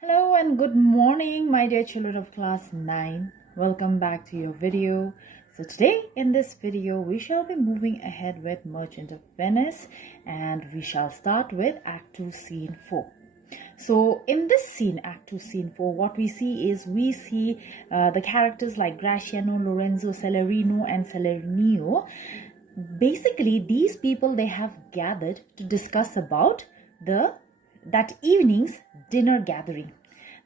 Hello and good morning, my dear children of class 9. Welcome back to your video. So today in this video, we shall be moving ahead with Merchant of Venice, and we shall start with Act 2, Scene 4. So in this scene, Act 2, Scene 4, what we see is the characters like Graciano, Lorenzo, Celerino and Celerinio. Basically, these people, they have gathered to discuss about that evening's dinner gathering.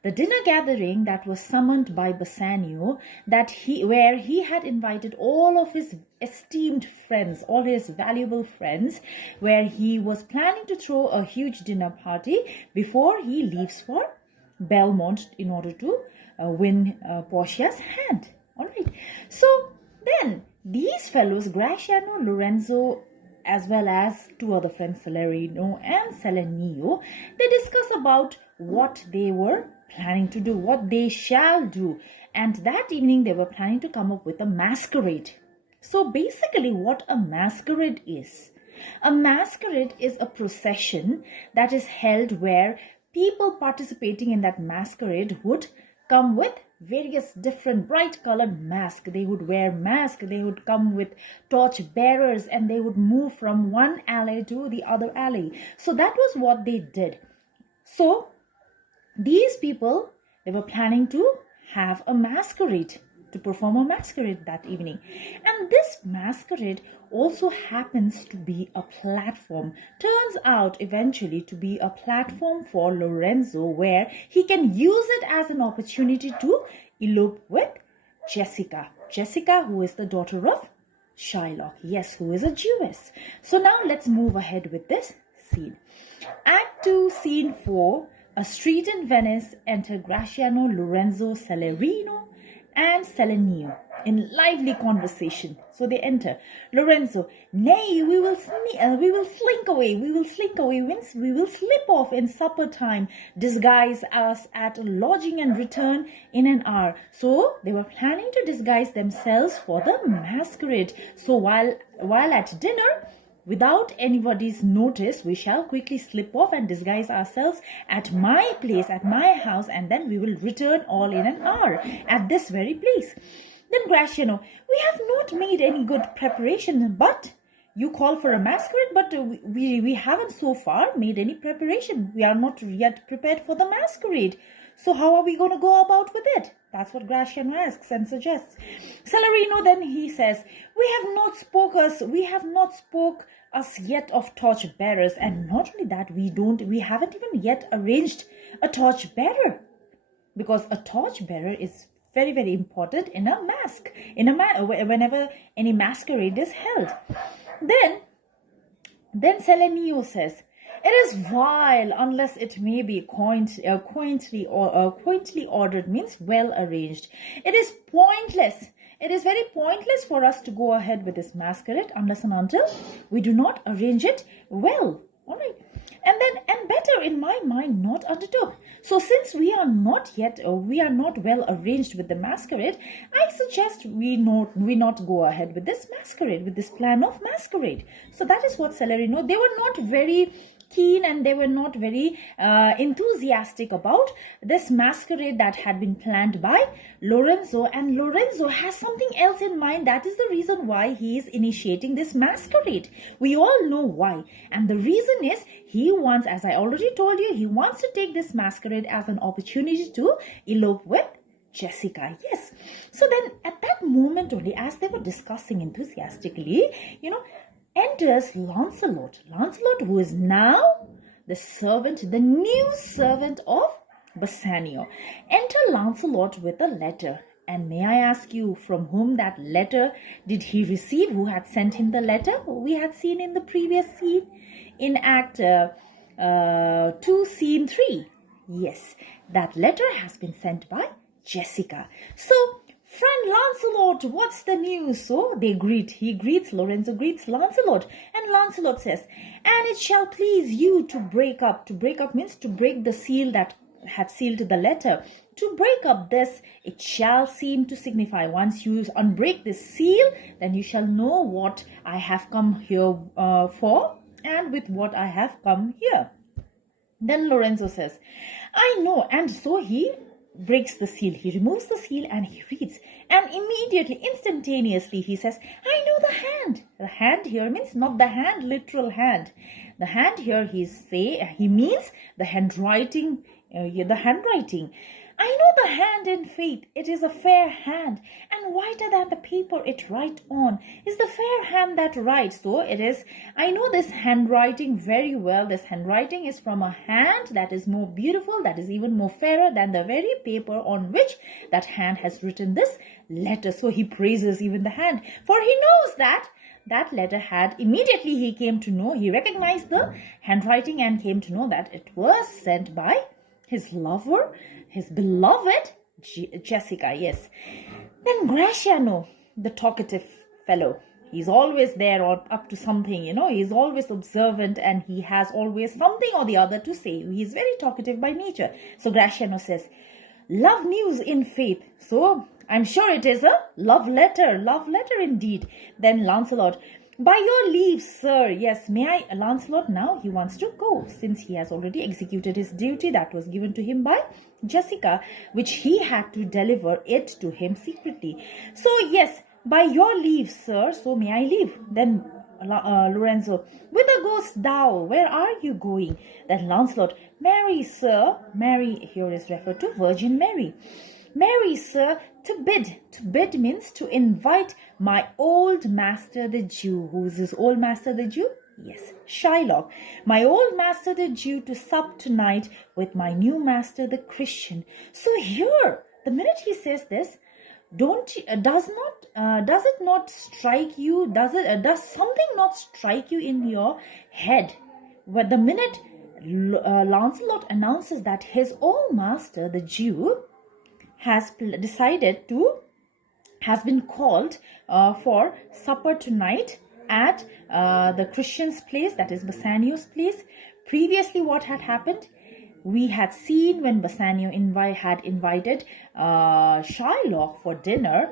The dinner gathering that was summoned by Bassanio, where he had invited all of his esteemed friends, all his valuable friends, where he was planning to throw a huge dinner party before he leaves for Belmont in order to win Portia's hand. All right. So then these fellows, Graciano, Lorenzo, as well as two other friends, Celerino and Celerinio, they discuss about what they were planning to do, what they shall do. And that evening, they were planning to come up with a masquerade. So basically, what a masquerade is a procession that is held where people participating in that masquerade would come with various different bright colored masks. They would wear masks, they would come with torch bearers, and they would move from one alley to the other alley. So that was what they did. So these people, they were planning to have a masquerade, to perform a masquerade that evening. And this masquerade also happens to be a platform, turns out eventually to be a platform for Lorenzo, where he can use it as an opportunity to elope with Jessica. Jessica, who is the daughter of Shylock, yes, who is a Jewess. So now let's move ahead with this scene. Act 2, Scene 4, a street in Venice. Enter Graciano, Lorenzo, Celerino and Celerinio in lively conversation. So they enter. Lorenzo, nay, we will slink away. We will slink away. We will slip off in supper time. Disguise us at a lodging and return in an hour. So they were planning to disguise themselves for the masquerade. So while at dinner, without anybody's notice, we shall quickly slip off and disguise ourselves at my place, at my house, and then we will return all in an hour at this very place. Then Graciano, we have not made any good preparation, but you call for a masquerade, but we haven't so far made any preparation. We are not yet prepared for the masquerade. So how are we going to go about with it? That's what Graciano asks and suggests. Celerino, then he says, we have not spoke us yet of torch bearers, and not only that, we haven't even yet arranged a torch bearer, because a torch bearer is very, very important in a mask, whenever any masquerade is held. Then Celerinio says, it is vile unless it may be quaintly ordered, means well arranged. It is pointless. It is very pointless for us to go ahead with this masquerade unless and until we do not arrange it well. All right. And better, in my mind, not undertook. So since we are not well arranged with the masquerade, I suggest we not go ahead with this masquerade, with this plan of masquerade. So that is what Celerino, they were not very keen and they were not very enthusiastic about this masquerade that had been planned by Lorenzo, and Lorenzo has something else in mind. That is the reason why he is initiating this masquerade. We all know why, and the reason is he wants, as I already told you, he wants to take this masquerade as an opportunity to elope with Jessica. Yes. So then at that moment only, as they were discussing enthusiastically, enters Lancelot. Lancelot, who is now the new servant of Bassanio. Enter Lancelot with a letter. And may I ask you, from whom that letter did he receive? Who had sent him the letter? Who we had seen in the previous scene in Act 2, Scene 3. Yes, that letter has been sent by Jessica. So, friend Lancelot, what's the news? So they Lorenzo greets Lancelot, and Lancelot says, and it shall please you to break up. To break up means to break the seal that had sealed the letter. To break up this, it shall seem to signify. Once you unbreak this seal, then you shall know what I have come here for, and with what I have come here. Then Lorenzo says, I know. And so he breaks the seal. He removes the seal and he reads. And immediately, instantaneously, he says, I know the hand. The hand here means not the hand, literal hand. The hand here, he means the handwriting, the handwriting. I know the hand in faith. It is a fair hand, and whiter than the paper it write on is the fair hand that writes. So it is, I know this handwriting very well. This handwriting is from a hand that is more beautiful, that is even more fairer than the very paper on which that hand has written this letter. So he praises even the hand, for he knows that that letter had, immediately he came to know, he recognized the handwriting and came to know that it was sent by his lover, his beloved Jessica, yes. Then Graciano, the talkative fellow, he's always there or up to something, he's always observant and he has always something or the other to say. He's very talkative by nature. So Graciano says, love news in faith. So I'm sure it is a love letter indeed. Then Lancelot, by your leave, sir. Yes, may I? Lancelot now, he wants to go since he has already executed his duty that was given to him by Jessica, which he had to deliver it to him secretly. So yes, by your leave, sir. So may I leave? Then Lorenzo, whither goest thou? Where are you going? Then Lancelot, Mary, sir. Mary here is referred to Virgin Mary. Mary, sir, to bid. To bid means to invite my old master the Jew. Who is his old master the Jew? Yes, Shylock. My old master the Jew to sup tonight with my new master the Christian. So here, the minute he says this, does it not strike you? Does something not strike you in your head? Where the minute Lancelot announces that his old master the Jew has been called for supper tonight at the Christian's place, that is Bassanio's place. Previously, what had happened? We had seen when Bassanio had invited Shylock for dinner,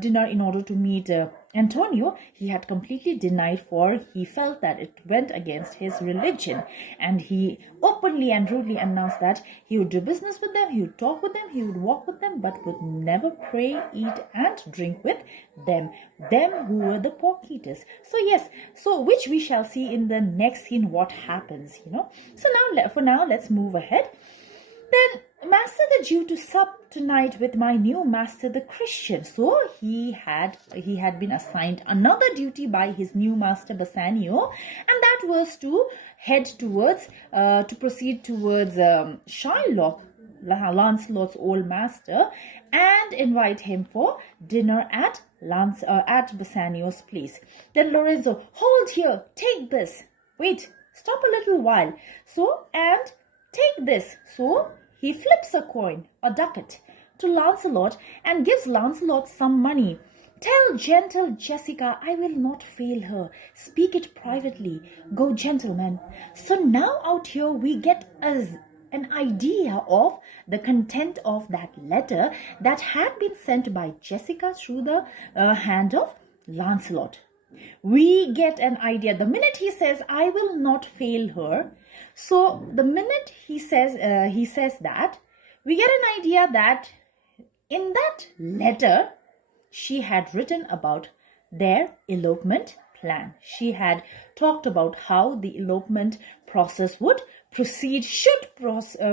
dinner in order to meet Antonio, he had completely denied, for he felt that it went against his religion, and he openly and rudely announced that he would do business with them, he would talk with them, he would walk with them, but would never pray, eat and drink with them who were the pork eaters. So yes, so which we shall see in the next scene what happens, So now, for now, let's move ahead. Then Master the Jew to sup tonight with my new master the Christian. So he had been assigned another duty by his new master Bassanio, and that was to proceed towards Shylock, Lancelot's old master, and invite him for dinner at Bassanio's place. Then Lorenzo, hold here, take this. Wait, stop a little while. So, and take this. So he flips a coin, a ducat, to Lancelot and gives Lancelot some money. Tell gentle Jessica I will not fail her. Speak it privately. Go, gentlemen. So now out here we get an idea of the content of that letter that had been sent by Jessica through the hand of Lancelot. We get an idea. The minute he says, I will not fail her. So the minute he says that, we get an idea that in that letter, she had written about their elopement plan. She had talked about how the elopement process would proceed,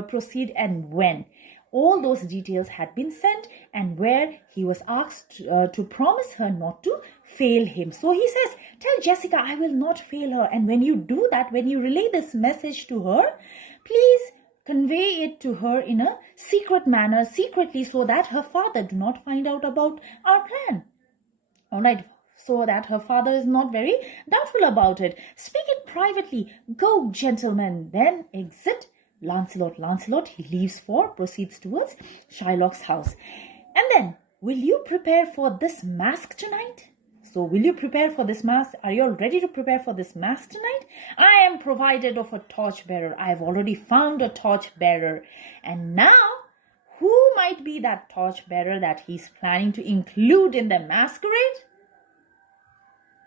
proceed and when. All those details had been sent, and where he was asked to promise her not to fail him. So he says, tell Jessica I will not fail her. And when you do that, when you relay this message to her, please convey it to her in a secret manner, secretly, so that her father do not find out about our plan. All right, so that her father is not very doubtful about it. Speak it privately. Go, gentlemen. Then exit Lancelot, he proceeds towards Shylock's house. And then, will you prepare for this mask tonight? So, will you prepare for this mask? Are you all ready to prepare for this mask tonight? I am provided of a torchbearer. I have already found a torchbearer. And now, who might be that torchbearer that he's planning to include in the masquerade?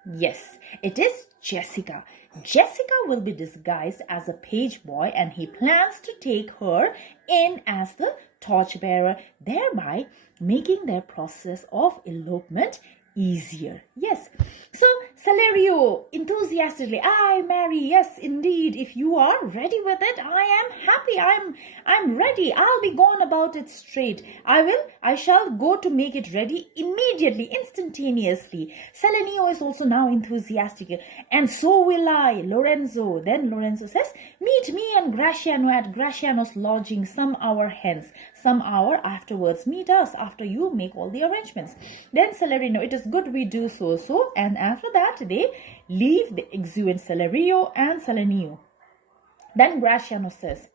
Yes, it is Jessica. Jessica will be disguised as a page boy and he plans to take her in as the torchbearer, thereby making their process of elopement easier. Yes. So Celerio enthusiastically, I marry. Yes, indeed. If you are ready with it, I am happy. I'm ready. I'll be gone about it straight. I shall go to make it ready immediately, instantaneously. Selenio is also now enthusiastic. And so will I, Lorenzo. Then Lorenzo says, meet me and Graciano at Graciano's lodging some hour hence. Some hour afterwards. Meet us after you make all the arrangements. Then Celerino, it is good we do so. And after that, they leave the exuent Celerio and Selenio. Then Graciano says,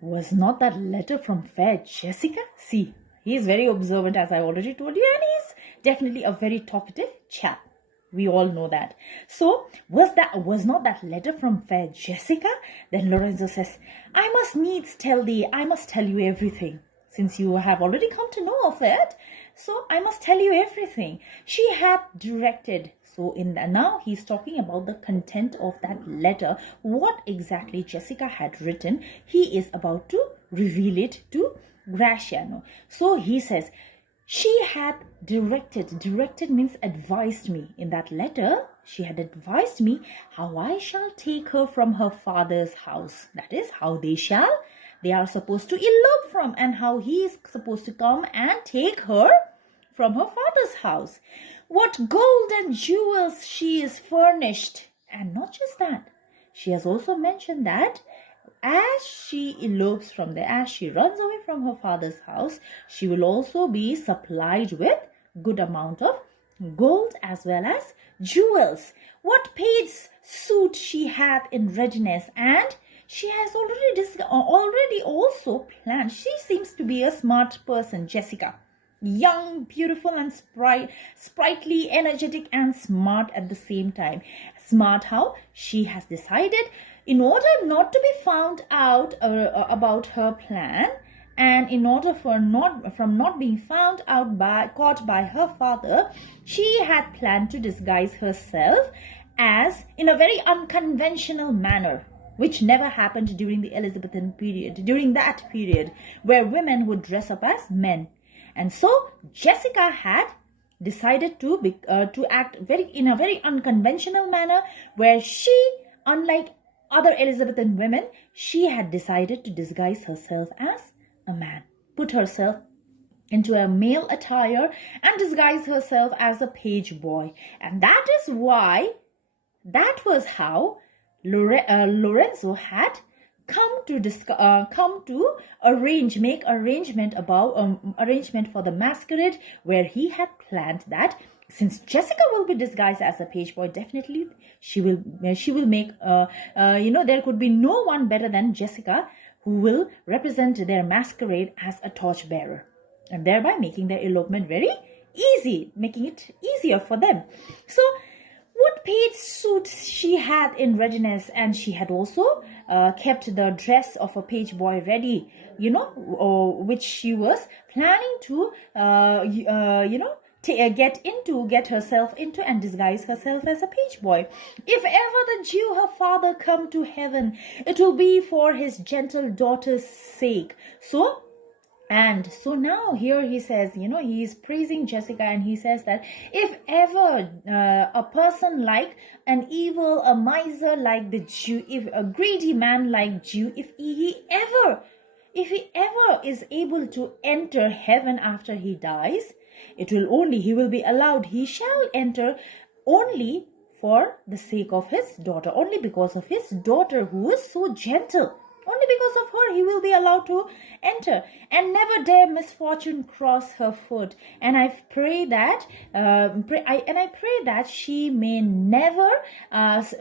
was not that letter from fair Jessica? See, he is very observant, as I already told you, and he's definitely a very talkative chap. We all know that. So, was not that letter from fair Jessica? Then Lorenzo says, I must needs tell thee, I must tell you everything. Since you have already come to know of it, so I must tell you everything. She had directed. So now he's talking about the content of that letter. What exactly Jessica had written, he is about to reveal it to Graciano. So he says, she had directed. Directed means advised me. In that letter, she had advised me how I shall take her from her father's house. That is how they are supposed to elope from, and how he is supposed to come and take her from her father's house. What gold and jewels she is furnished. And not just that, she has also mentioned that as she elopes from there, as she runs away from her father's house, she will also be supplied with good amount of gold as well as jewels. What paid suit she hath in readiness, and she has already also planned. She seems to be a smart person, Jessica. Young, beautiful and sprightly, energetic and smart at the same time. Smart how? She has decided, in order not to be found out about her plan, and in order from not being found out caught by her father, she had planned to disguise herself as in a very unconventional manner, which never happened during the Elizabethan period, during that period where women would dress up as men. And so Jessica had decided to act in a very unconventional manner, where she, unlike other Elizabethan women, she had decided to disguise herself as a man, put herself into a male attire and disguise herself as a page boy. And that was how Lorenzo had come to make arrangement for the masquerade, where he had planned that since Jessica will be disguised as a page boy, definitely she will make there could be no one better than Jessica who will represent their masquerade as a torchbearer, and thereby making their elopement very easy, making it easier for them. So what paid suit she had in readiness, and she had also kept the dress of a page boy ready, which she was planning to, get herself into and disguise herself as a page boy. If ever the Jew her father come to heaven, it will be for his gentle daughter's sake. So now here he says, he is praising Jessica, and he says that if ever a person like an evil, a miser like the Jew, if a greedy man like Jew, if he ever is able to enter heaven after he dies, he shall enter only for the sake of his daughter, only because of his daughter who is so gentle. Only because of her he will be allowed to enter, and never dare misfortune cross her foot. And I pray that she may never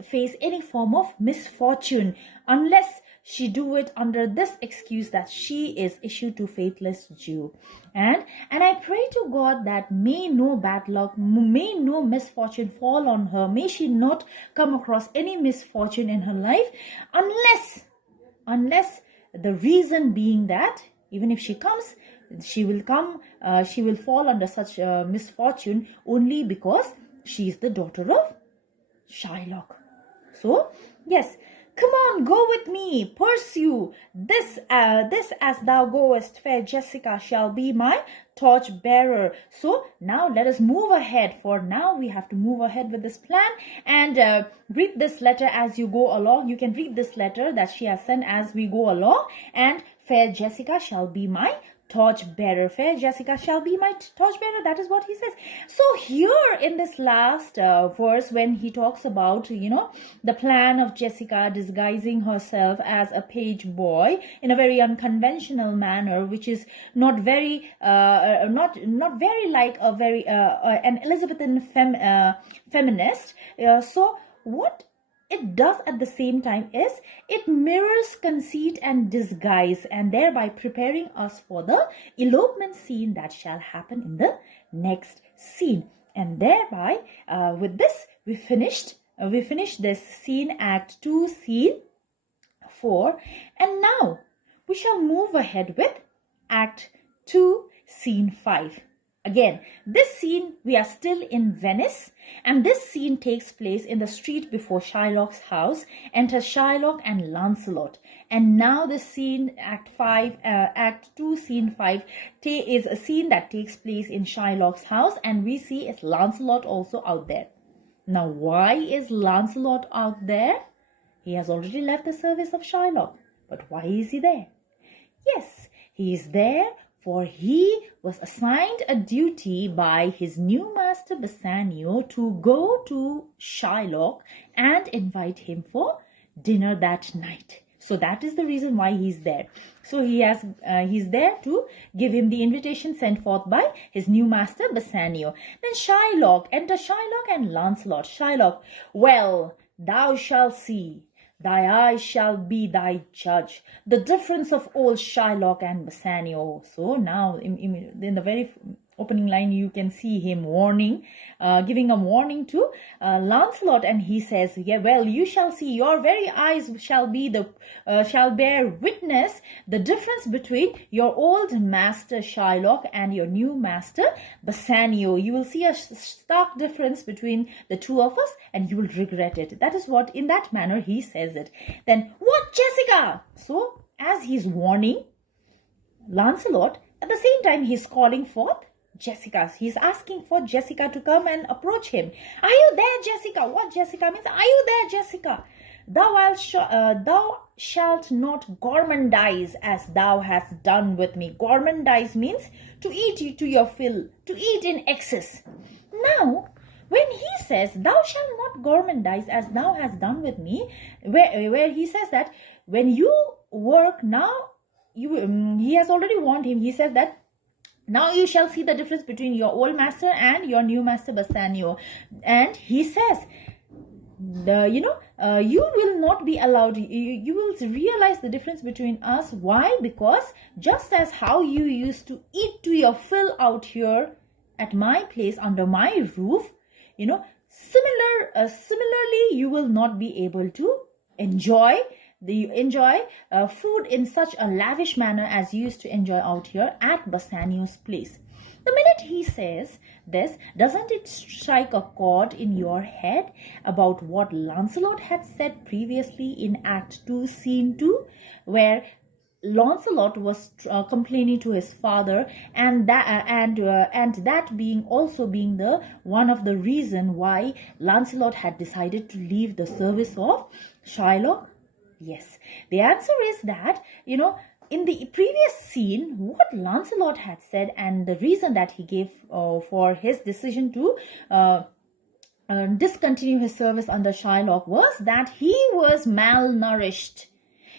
face any form of misfortune, unless she do it under this excuse that she is issued to faithless Jew. And I pray to God that may no bad luck, may no misfortune fall on her, may she not come across any misfortune in her life, unless the reason being that even if she comes, she will fall under such misfortune only because she is the daughter of Shylock. So, yes, come on, go with me, pursue. This as thou goest, fair Jessica, shall be my torch bearer. So now let us move ahead. For now, we have to move ahead with this plan and read this letter as you go along. You can read this letter that she has sent as we go along. And fair Jessica shall be my torch bearer. Fair Jessica shall be my torch bearer. That is what he says. So here in this last verse, when he talks about, the plan of Jessica disguising herself as a page boy in a very unconventional manner, which is not very not very like a very an Elizabethan feminist. So what it does at the same time is it mirrors conceit and disguise, and thereby preparing us for the elopement scene that shall happen in the next scene. And thereby with this we finished this scene, Act 2, Scene 4, and now we shall move ahead with Act 2, Scene 5. Again, this scene, we are still in Venice, and this scene takes place in the street before Shylock's house. Enter Shylock and Lancelot. And now the scene, Act 2, Scene 5, is a scene that takes place in Shylock's house, and we see it's Lancelot also out there. Now, why is Lancelot out there? He has already left the service of Shylock. But why is he there? Yes, he is there for he was assigned a duty by his new master Bassanio to go to Shylock and invite him for dinner that night. So that is the reason why he's there. So he's there to give him the invitation sent forth by his new master Bassanio. Then Shylock, enter Shylock and Lancelot. Shylock, well, thou shalt see. Thy eye shall be thy judge. The difference of old Shylock and Bassanio. So now in the very opening line, you can see him giving a warning to Lancelot, and he says, yeah, well, you shall see, your very eyes shall bear witness the difference between your old master Shylock and your new master Bassanio. You will see a stark difference between the two of us, and you will regret it. That is what, in that manner, he says it. Then, what, Jessica? So, as he's warning Lancelot, at the same time, he's calling forth Jessica. He's asking for Jessica to come and approach him. Are you there, Jessica? What Jessica means? Are you there, Jessica? Thou shalt not gormandize as thou hast done with me. Gormandize means to eat to your fill, to eat in excess. Now, when he says, thou shalt not gormandize as thou hast done with me, where he says that when you work now, he has already warned him. He says that now you shall see the difference between your old master and your new master Bassanio. And he says, you will not be allowed, you will realize the difference between us. Why? Because just as how you used to eat to your fill out here at my place under my roof, similarly, you will not be able to enjoy food in such a lavish manner as you used to enjoy out here at Bassanio's place. The minute he says this, doesn't it strike a chord in your head about what Lancelot had said previously in Act 2, Scene 2, where Lancelot was complaining to his father, and that being the one of the reason why Lancelot had decided to leave the service of Shylock? Yes, the answer is that, in the previous scene, what Lancelot had said and the reason that he gave for his decision to discontinue his service under Shylock was that he was malnourished.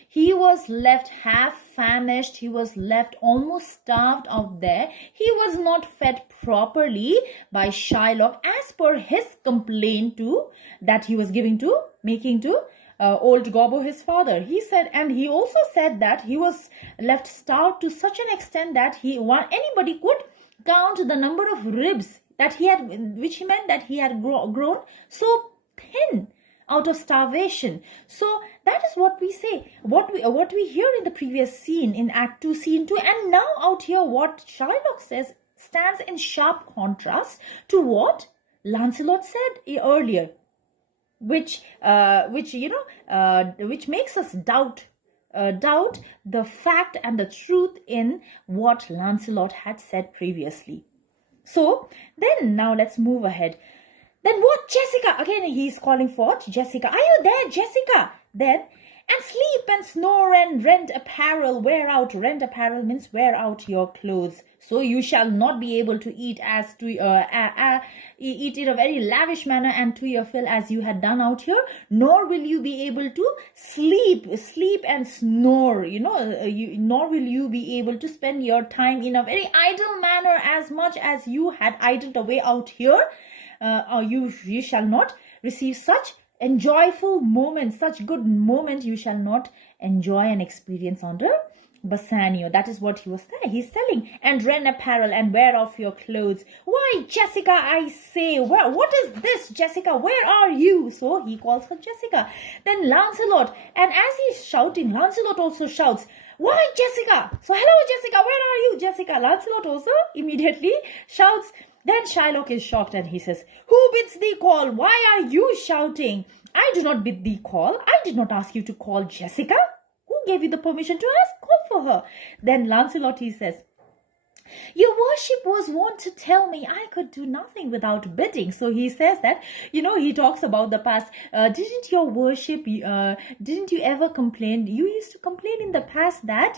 He was left half famished. He was left almost starved out there. He was not fed properly by Shylock as per his complaint that he was making to old Gobbo, his father. He said, and he also said that he was left starved to such an extent that anybody could count the number of ribs that he had, which meant that he had grown so thin out of starvation. So that is what we say, what we hear in the previous scene in Act 2, Scene 2, and now out here what Shylock says stands in sharp contrast to what Lancelot said earlier. which makes us doubt the fact and the truth in what Lancelot had said previously. So then now let's move ahead. Then what, Jessica? Again, he's calling for Jessica. Are you there, Jessica? Then, and sleep and snore and rent apparel, wear out. Rent apparel means wear out your clothes. So you shall not be able to eat eat in a very lavish manner and to your fill as you had done out here, nor will you be able to sleep and snore, nor will you be able to spend your time in a very idle manner as much as you had idled away out here. Or you shall not receive such enjoyable moments, such good moments you shall not enjoy and experience under Bassanio. That is what he's telling. And rent apparel and wear off your clothes. Why, Jessica, I say, what is this, Jessica? Where are you? So he calls for Jessica. Then Lancelot, and as he's shouting, Lancelot also shouts, why, Jessica? So hello, Jessica, where are you, Jessica? Lancelot also immediately shouts. Then Shylock is shocked and he says, who bids thee call? Why are you shouting? I do not bid thee call. I did not ask you to call Jessica. Who gave you the permission to ask? Call for her. Then Lancelot, he says, your worship was wont to tell me I could do nothing without bidding. So he says that, he talks about the past. Didn't your worship, didn't you ever complain? You used to complain in the past that,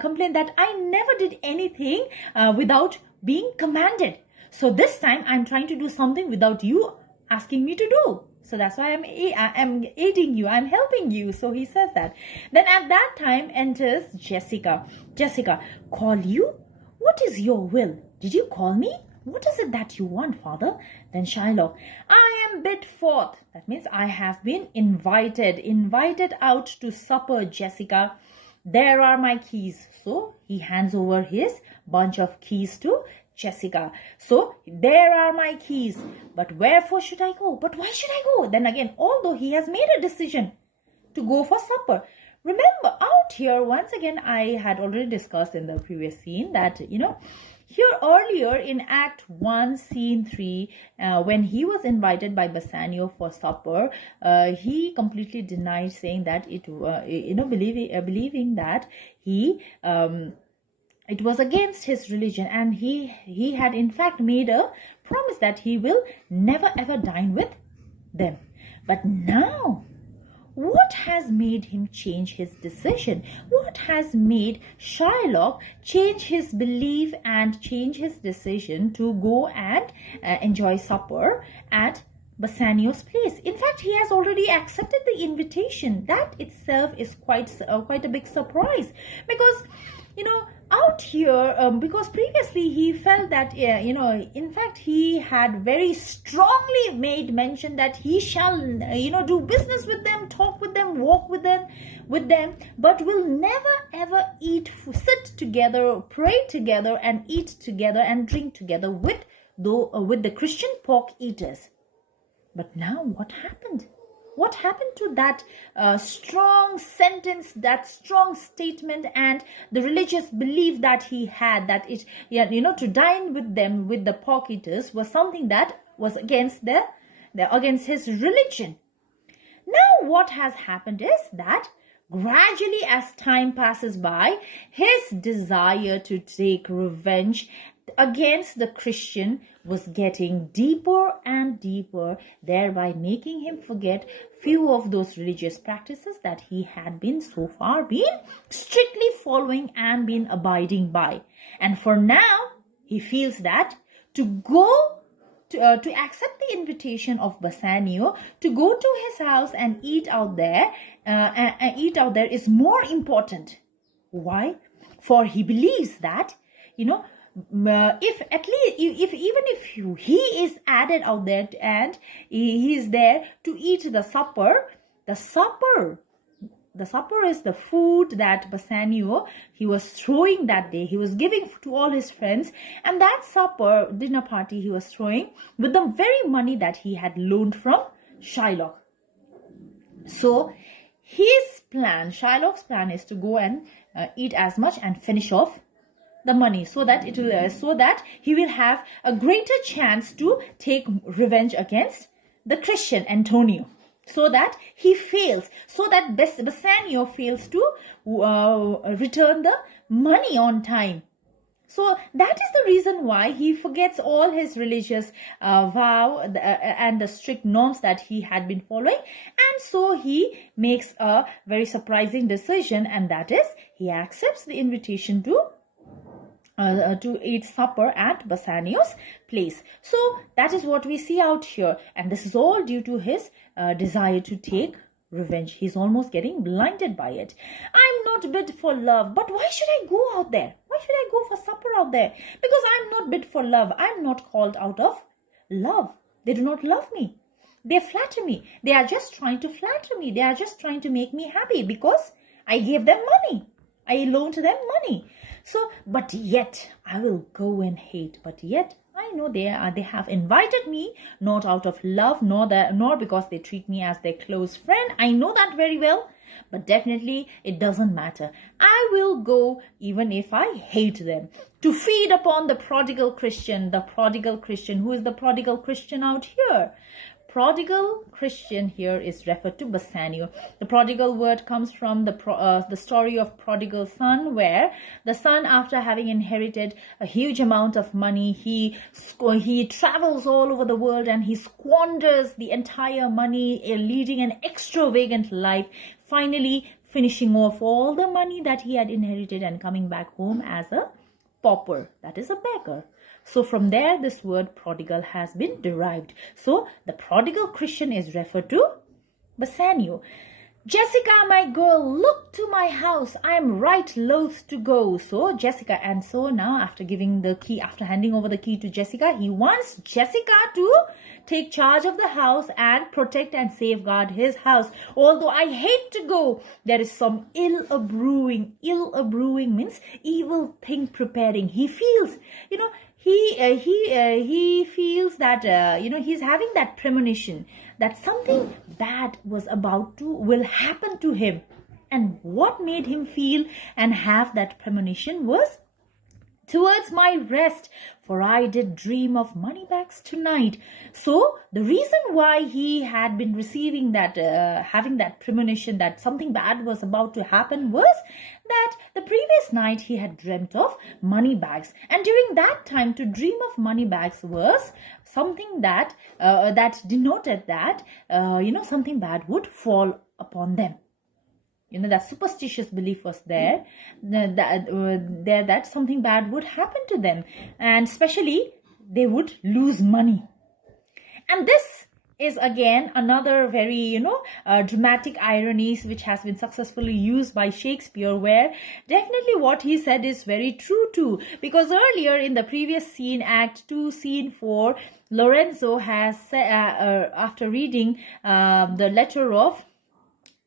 complain that I never did anything without being commanded. So this time I'm trying to do something without you asking me to do. So that's why I'm aiding you. I'm helping you. So he says that. Then at that time enters Jessica. Jessica, call you? What is your will? Did you call me? What is it that you want, father? Then Shylock, I am bid forth. That means I have been invited out to supper, Jessica. There are my keys. So he hands over his bunch of keys to Jessica. So there are my keys. But wherefore should I go? But why should I go? Then again, although he has made a decision to go for supper. Remember, out here, once again, I had already discussed in the previous scene that, here earlier in Act 1, Scene 3, when he was invited by Bassanio for supper, he completely denied, saying that believing that it was against his religion, and he had in fact made a promise that he will never ever dine with them. But now, what has made him change his decision? What has made Shylock change his belief and change his decision to go and enjoy supper at Bassanio's place? In fact, he has already accepted the invitation. That itself is quite a big surprise, because out here, because previously he felt that, in fact, he had very strongly made mention that he shall, do business with them, talk with them, walk with them, but will never ever sit together, pray together, and eat together and drink together with the Christian pork eaters. But now what happened? What happened to that strong sentence, that strong statement, and the religious belief that he had, that to dine with them, with the pork eaters, was something that was against against his religion. Now what has happened is that gradually, as time passes by, his desire to take revenge against the Christian was getting deeper and deeper, thereby making him forget few of those religious practices that he had been so far strictly following and been abiding by. And for now, he feels that to go to accept the invitation of Bassanio, to go to his house and eat out there, is more important. Why? For he believes that, if he is added out there and he is there to eat the supper is the food that Bassanio, he was throwing that day. He was giving to all his friends, and that dinner party he was throwing with the very money that he had loaned from Shylock. So Shylock's plan is to go and eat as much and finish off the money, so that he will have a greater chance to take revenge against the Christian Antonio, so that he fails, so that Bassanio fails to return the money on time. So that is the reason why he forgets all his religious vow and the strict norms that he had been following. And so he makes a very surprising decision, and that is he accepts the invitation to eat supper at Bassanio's place. So that is what we see out here. And this is all due to his desire to take revenge. He's almost getting blinded by it. I'm not bid for love, but why should I go out there? Why should I go for supper out there? Because I'm not bid for love. I'm not called out of love. They do not love me. They flatter me. They are just trying to flatter me. They are just trying to make me happy because I gave them money. I loaned them money. So, but yet I will go and hate. But yet I know they have invited me not out of love, nor because they treat me as their close friend. I know that very well. But definitely it doesn't matter. I will go even if I hate them, to feed upon the prodigal Christian. The prodigal Christian. Who is the prodigal Christian out here? Prodigal Christian here is referred to Bassanio. The prodigal word comes from the story of prodigal son, where the son, after having inherited a huge amount of money, he travels all over the world and he squanders the entire money, leading an extravagant life, finally finishing off all the money that he had inherited and coming back home as a pauper, that is a beggar. So from there, this word prodigal has been derived. So the prodigal Christian is referred to Bassanio. Jessica, my girl, look to my house. I am right loath to go. So Jessica, and so now after giving the key, after handing over the key to Jessica, he wants Jessica to take charge of the house and protect and safeguard his house. Although I hate to go, there is some ill a brewing. Ill a brewing means evil thing preparing. He feels, he feels that he's having that premonition that something bad will happen to him. And what made him feel and have that premonition was, towards my rest, for I did dream of money bags tonight. So the reason why he had been receiving that, having that premonition that something bad was about to happen, was that the previous night he had dreamt of money bags. And during that time, to dream of money bags was something that that denoted that something bad would fall upon them. That superstitious belief was there, that something bad would happen to them, and especially they would lose money. And this is again another very dramatic ironies which has been successfully used by Shakespeare, where definitely what he said is very true too, because earlier in the previous scene, Act 2 Scene 4, Lorenzo has said, after reading the letter of,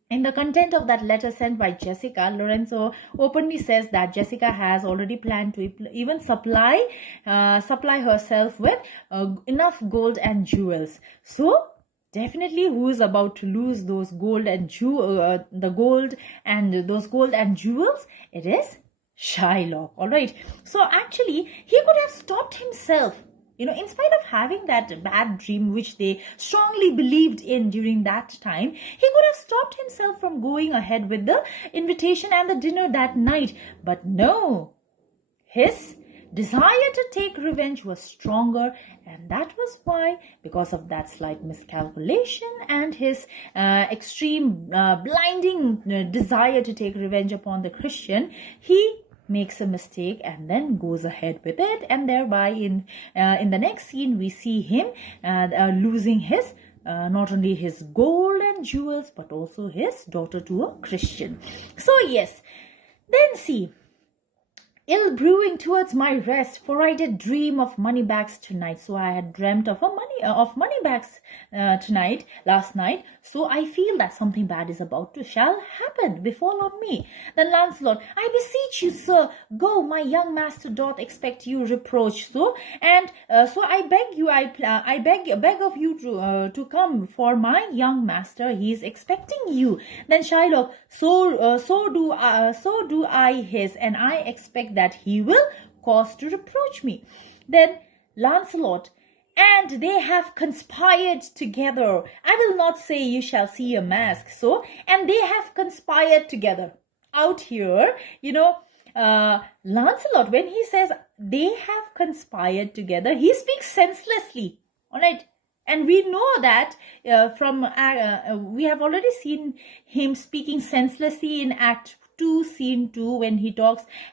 in the content of that letter sent by Jessica, Lorenzo openly says that Jessica has already planned to even supply herself with enough gold and jewels. So definitely, who is about to lose those gold and those gold and jewels? It is Shylock. All right. So actually, he could have stopped himself. In spite of having that bad dream, which they strongly believed in during that time, he could have stopped himself from going ahead with the invitation and the dinner that night. But no, his desire to take revenge was stronger, and that was why, because of that slight miscalculation and his extreme blinding desire to take revenge upon the Christian, he makes a mistake and then goes ahead with it, and thereby in the next scene we see him losing his not only his gold and jewels but also his daughter to a Christian. So yes, then see, ill brewing towards my rest, for I did dream of money bags tonight. So I had dreamt of money bags last night. So I feel that something bad is shall happen, befall on me. Then Lancelot, I beseech you, sir, go. My young master doth expect you reproach. So I beg you, I beg of you to come, for my young master, he is expecting you. Then Shylock, so do I his, and I expect that he will cause to reproach me. Then Lancelot, and they have conspired together. I will not say you shall see a mask. So, and they have conspired together. Out here, Lancelot, when he says they have conspired together, he speaks senselessly. All right. And we know that we have already seen him speaking senselessly in Act 2, Scene 2, when he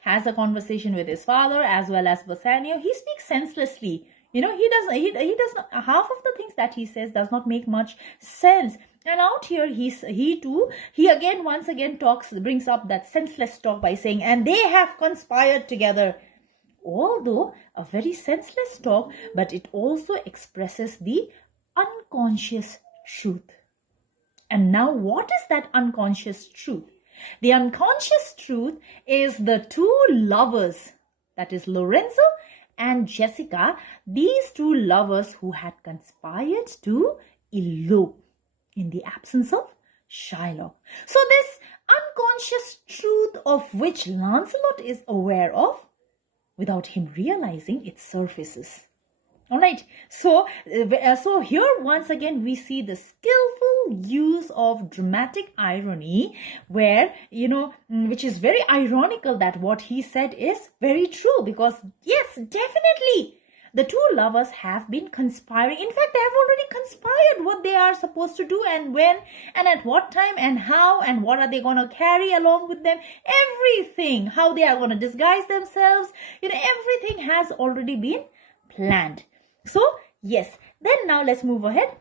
has a conversation with his father as well as Bassanio. He speaks senselessly. He does not, half of the things that he says does not make much sense. And out here, he again, once again brings up that senseless talk by saying, and they have conspired together. Although a very senseless talk, but it also expresses the unconscious truth. And now, what is that unconscious truth? The unconscious truth is the two lovers, that is Lorenzo and Jessica, these two lovers who had conspired to elope in the absence of Shylock. So this unconscious truth of which Lancelot is aware of, without him realizing, it surfaces. All right. So here once again we see the skillful use of dramatic irony, where which is very ironical that what he said is very true, because yes, definitely the two lovers have been conspiring. In fact, they have already conspired what they are supposed to do, and when, and at what time, and how, and what are they going to carry along with them. Everything, how they are going to disguise themselves, everything has already been planned. So, yes, then now let's move ahead.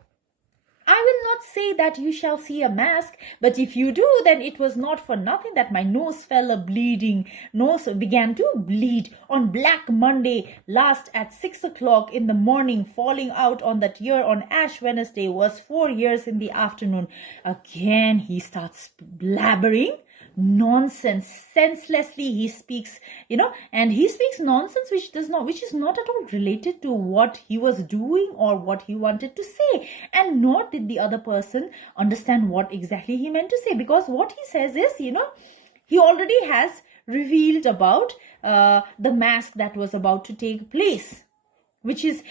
I will not say that you shall see a mask, but if you do, then it was not for nothing that my nose fell a-bleeding. Nose began to bleed on Black Monday, last at 6 o'clock in the morning, falling out on that year on Ash Wednesday was 4 years in the afternoon. Again, he starts blabbering nonsense. Senselessly he speaks, and he speaks nonsense which is not at all related to what he was doing or what he wanted to say, and nor did the other person understand what exactly he meant to say, because what he says is, he already has revealed about the mask that was about to take place, the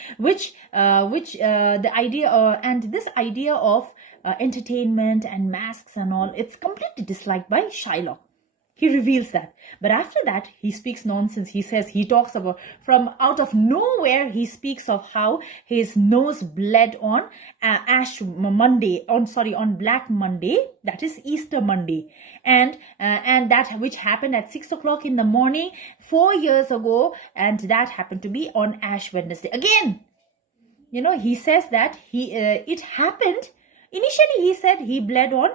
idea and this idea of entertainment and masks and all, it's completely disliked by Shylock. He reveals that. But after that, he speaks nonsense. He talks about, from out of nowhere, he speaks of how his nose bled on on Black Monday, that is Easter Monday. And that which happened at 6 o'clock in the morning 4 years ago, and that happened to be on Ash Wednesday. Again, he says that it happened. Initially, he said he bled on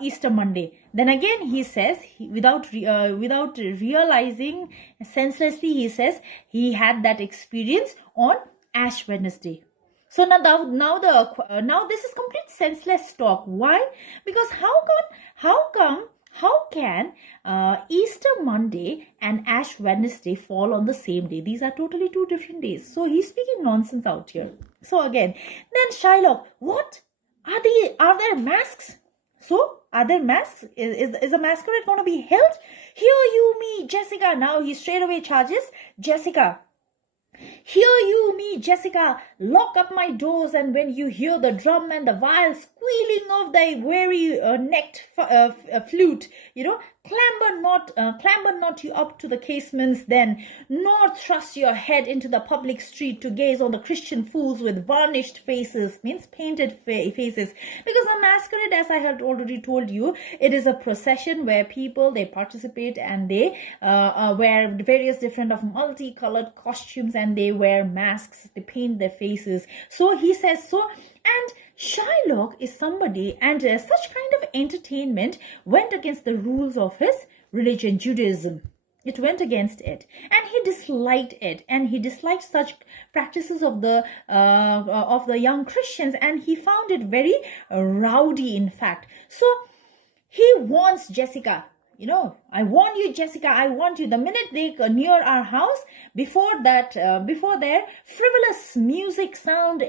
Easter Monday. Then again, he says, without realizing, senselessly, he says he had that experience on Ash Wednesday. So now this is complete senseless talk. Why? Because how can Easter Monday and Ash Wednesday fall on the same day? These are totally two different days. So he's speaking nonsense out here. So again, then Shylock, what? Are there masks? So, are there masks? Is a masquerade going to be held? Hear you me, Jessica. Now he straight away charges Jessica. Hear you me, Jessica. Lock up my doors, and when you hear the drum and the viol squealing of thy weary necked flute, clamber not you up to the casements then, nor thrust your head into the public street to gaze on the Christian fools with varnished faces, means painted faces. Because a masquerade, as I had already told you, it is a procession where people, they participate and they wear various different of multicolored costumes, and they wear masks, they paint their faces. So he says so, and Shylock is somebody, and such kind of entertainment went against the rules of his religion, Judaism. It went against it, and he disliked it, and he disliked such practices of the young Christians, and he found it very rowdy, in fact. So he warns Jessica. I warn you, Jessica, I want you, the minute they near our house, before their frivolous music sound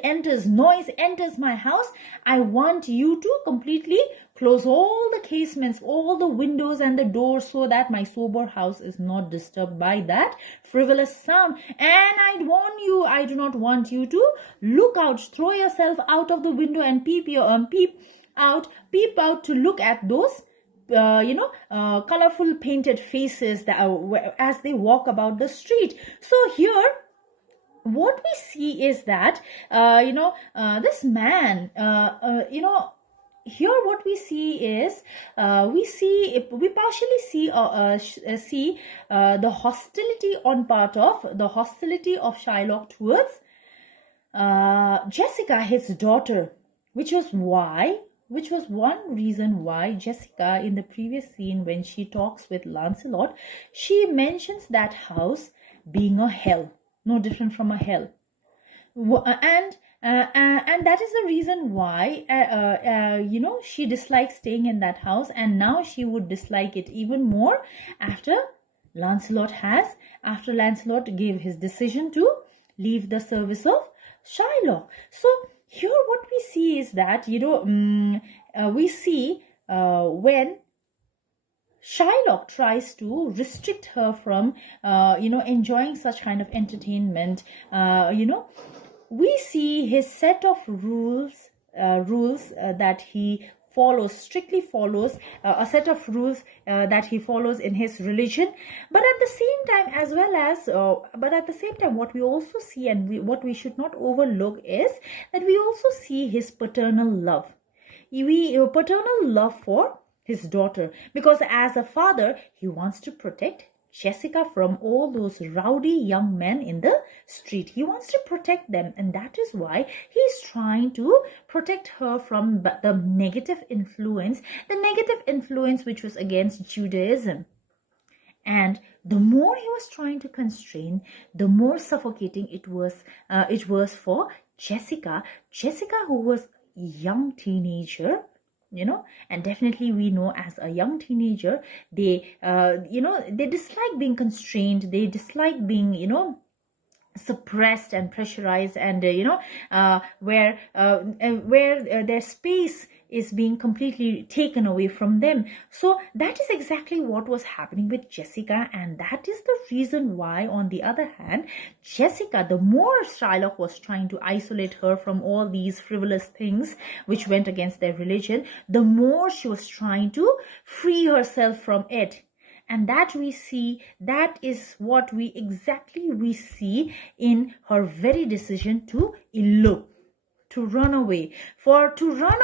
noise enters my house, I want you to completely Close all the casements, all the windows and the doors, so that my sober house is not disturbed by that frivolous sound. And I warn you, I do not want you to look out, throw yourself out of the window and peep out to look at those colorful painted faces that as they walk about the street. So here what we see is that this man here what we see is we partially see the hostility of Shylock towards Jessica, his daughter, which was one reason why Jessica, in the previous scene when she talks with Lancelot, she mentions that house being a hell, no different from a hell. And that is the reason why she dislikes staying in that house, and now she would dislike it even more after Lancelot gave his decision to leave the service of Shylock. So here what we see is that we see when Shylock tries to restrict her from enjoying such kind of entertainment, we see his set of rules that he strictly follows, a set of rules that he follows in his religion. But at the same time, what we also see, and what we should not overlook, is that we also see his paternal love. Paternal love for his daughter, because as a father, he wants to protect Jessica from all those rowdy young men in the street. He wants to protect them, and that is why he's trying to protect her from the negative influence which was against Judaism. And the more he was trying to constrain, the more suffocating it was for Jessica, who was a young teenager. And definitely we know, as a young teenager, they dislike being constrained, they dislike being suppressed and pressurized, and where their space is being completely taken away from them. So that is exactly what was happening with Jessica, and that is the reason why, on the other hand, Jessica, the more Shylock was trying to isolate her from all these frivolous things which went against their religion, the more she was trying to free herself from it. And that is what we see in her very decision to elope, to run away. To run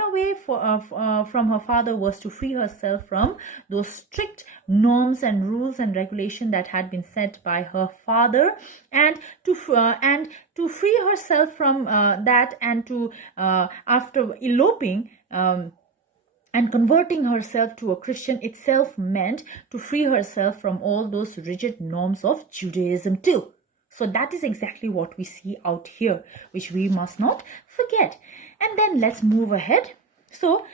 away from her father was to free herself from those strict norms and rules and regulation that had been set by her father, and to free herself from that, and to after eloping and converting herself to a Christian itself meant to free herself from all those rigid norms of Judaism too. So that is exactly what we see out here, which we must not forget. And then let's move ahead. So,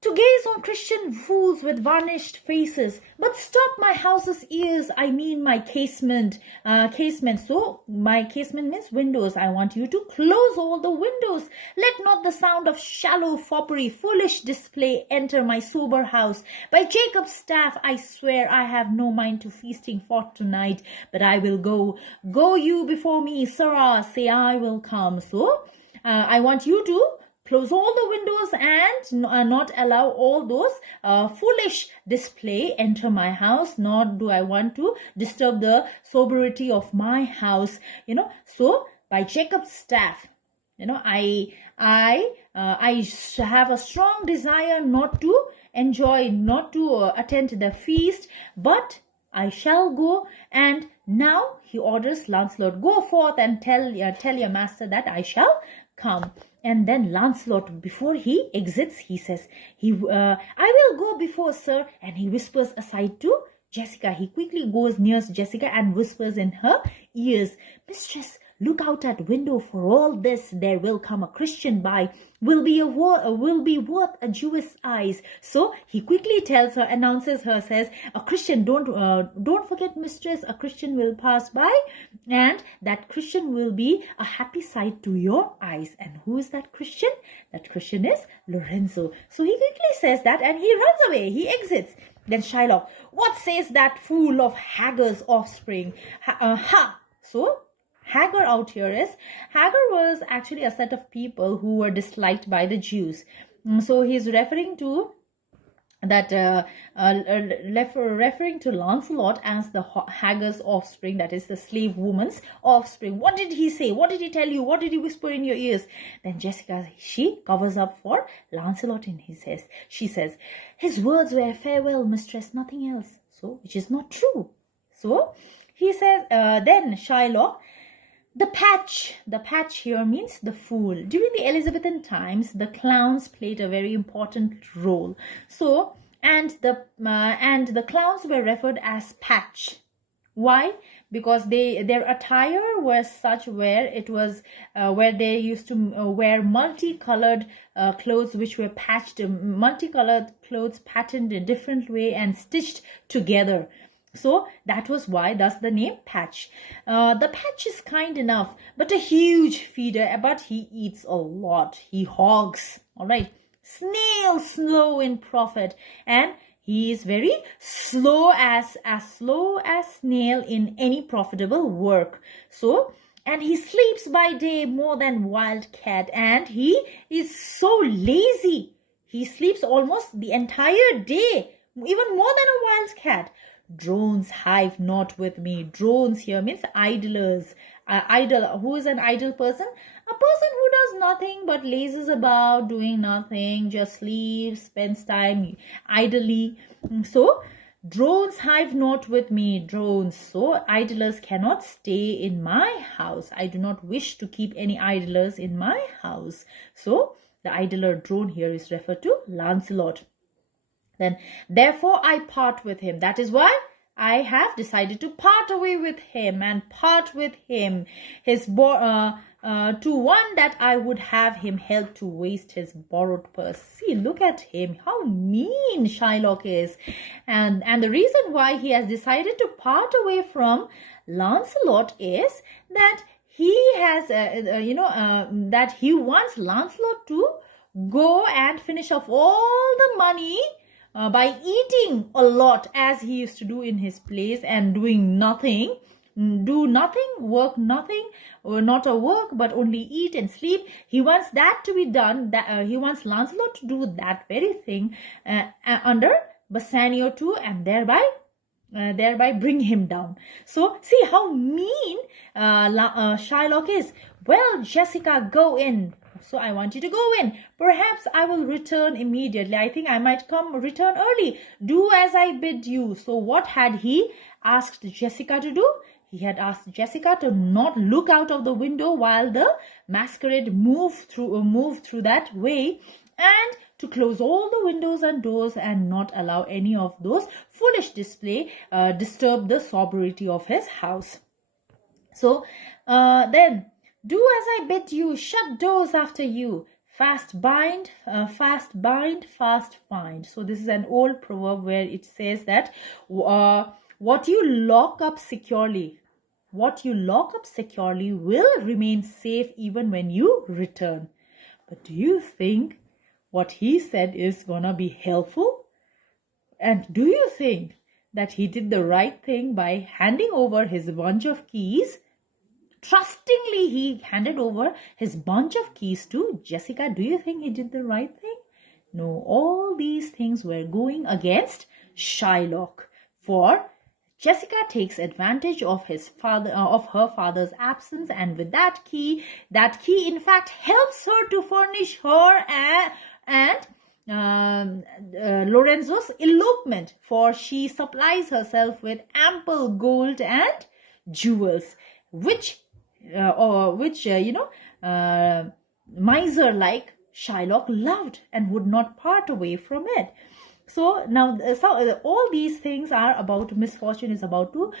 to gaze on Christian fools with varnished faces, but stop my house's ears, I mean my casement. So my casement means windows. I want you to close all the windows. Let not the sound of shallow foppery, foolish display enter my sober house. By Jacob's staff, I swear I have no mind to feasting for tonight, but I will go. Go you before me, sirrah, say I will come. So I want you to close all the windows and not allow all those foolish display enter my house, nor do I want to disturb the sobriety of my house. So by Jacob's staff, I have a strong desire not to attend the feast, but I shall go. And now he orders Lancelot, go forth and tell your master that I shall come. And then Lancelot, before he exits, he says, I will go before, sir. And he whispers aside to Jessica. He quickly goes near Jessica and whispers in her ears, Mistress, Look out at window, for all this there will come a Christian by, will be worth a Jewess eyes. So he quickly tells her, announces her, says, a Christian, don't forget, mistress, a Christian will pass by, and that Christian will be a happy sight to your eyes. And who is that Christian? That Christian is Lorenzo. So he quickly says that, and he runs away, he exits. Then Shylock, what says that fool of Hagar's offspring? So Hagar out here is, Hagar was actually a set of people who were disliked by the Jews. So he's referring to that, referring to Lancelot as the Hagar's offspring, that is the slave woman's offspring. What did he say? What did he tell you? What did he whisper in your ears? Then Jessica, she covers up for Lancelot in his head. She says, his words were farewell, mistress, nothing else. So, which is not true. So, he says, then Shylock, the patch here means the fool. During the Elizabethan times, the clowns played a very important role. So, and the clowns were referred as patch. Why? Because their attire was such where it was where they used to wear multicolored clothes, which were patched, multicolored clothes patterned in a different way and stitched together. So that was why, thus the name Patch. The Patch is kind enough, but a huge feeder, but he eats a lot. He hogs, all right. Snail slow in profit, and he is very slow as snail in any profitable work. So, and he sleeps by day more than wild cat, and he is so lazy. He sleeps almost the entire day, even more than a wild cat. Drones hive not with me. Drones here means idlers. Idle. Who is an idle person? A person who does nothing but lazes about, doing nothing, just sleeps, spends time idly. So, drones hive not with me. Drones. So, idlers cannot stay in my house. I do not wish to keep any idlers in my house. So, the idler drone here is referred to Lancelot. Then, therefore, I part with him. That is why I have decided to part away with him and part with him. To one that I would have him help to waste his borrowed purse. See, look at him. How mean Shylock is. And the reason why he has decided to part away from Lancelot is that he has, that he wants Lancelot to go and finish off all the money by eating a lot, as he used to do in his place, and doing nothing, work nothing, or not a work, but only eat and sleep. He wants that to be done. He wants Lancelot to do that very thing under Bassanio too, and thereby bring him down. So see how mean Shylock is. Well, Jessica, go in. So I want you to go in. Perhaps I will return immediately. I think I might return early. Do as I bid you. So what had he asked Jessica to do? He had asked Jessica to not look out of the window while the masquerade moved through that way, and to close all the windows and doors and not allow any of those foolish display disturb the sobriety of his house. So then, do as I bid you, shut doors after you, fast bind, fast find. So this is an old proverb where it says that what you lock up securely will remain safe even when you return. But do you think what he said is gonna be helpful? And do you think that he did the right thing by handing over his bunch of keys? Trustingly, he handed over his bunch of keys to Jessica. Do you think he did the right thing? No, all these things were going against Shylock. For Jessica takes advantage of her father's absence, and with that key in fact helps her to furnish her and Lorenzo's elopement, for she supplies herself with ample gold and jewels, which miser like Shylock loved and would not part away from it. So now, all these things are about misfortune is about to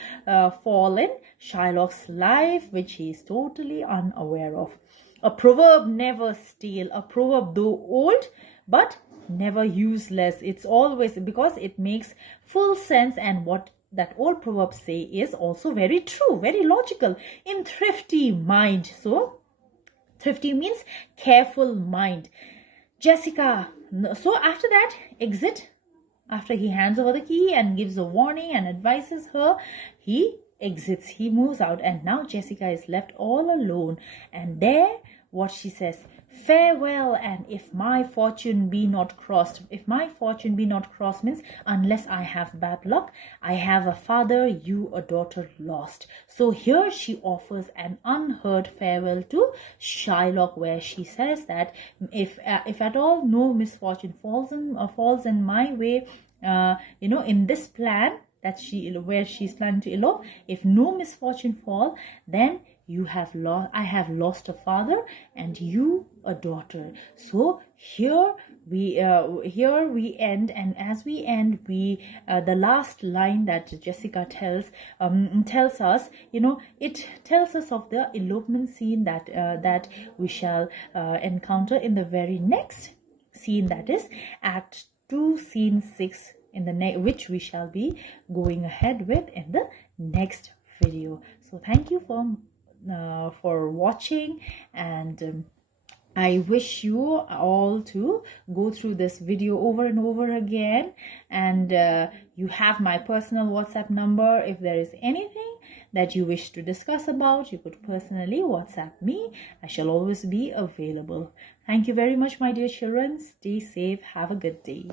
fall in Shylock's life, which he is totally unaware of. A proverb never stale. A proverb, though old, but never useless. It's always, because it makes full sense, and what that old proverbs say is also very true, very logical. In thrifty mind. So thrifty means careful mind. Jessica. So after that, exit. After he hands over the key and gives a warning and advises her, he exits, he moves out, and now Jessica is left all alone. And there, what she says, farewell, and if my fortune be not crossed. If my fortune be not crossed means unless I have bad luck, I have a father, you a daughter lost. So here she offers an unheard farewell to Shylock, where she says that if at all no misfortune falls in my way, in this plan that where she's planning to elope, if no misfortune fall, then I have lost a father and you a daughter. So here we end, and as we end, the last line that Jessica tells us, it tells us of the elopement scene that we shall encounter in the very next scene, that is Act 2, Scene 6, which we shall be going ahead with in the next video. So thank you for watching, and I wish you all to go through this video over and over again, and you have my personal WhatsApp number. If there is anything that you wish to discuss about, you could personally WhatsApp me. I shall always be available. Thank you very much, my dear children. Stay safe. Have a good day.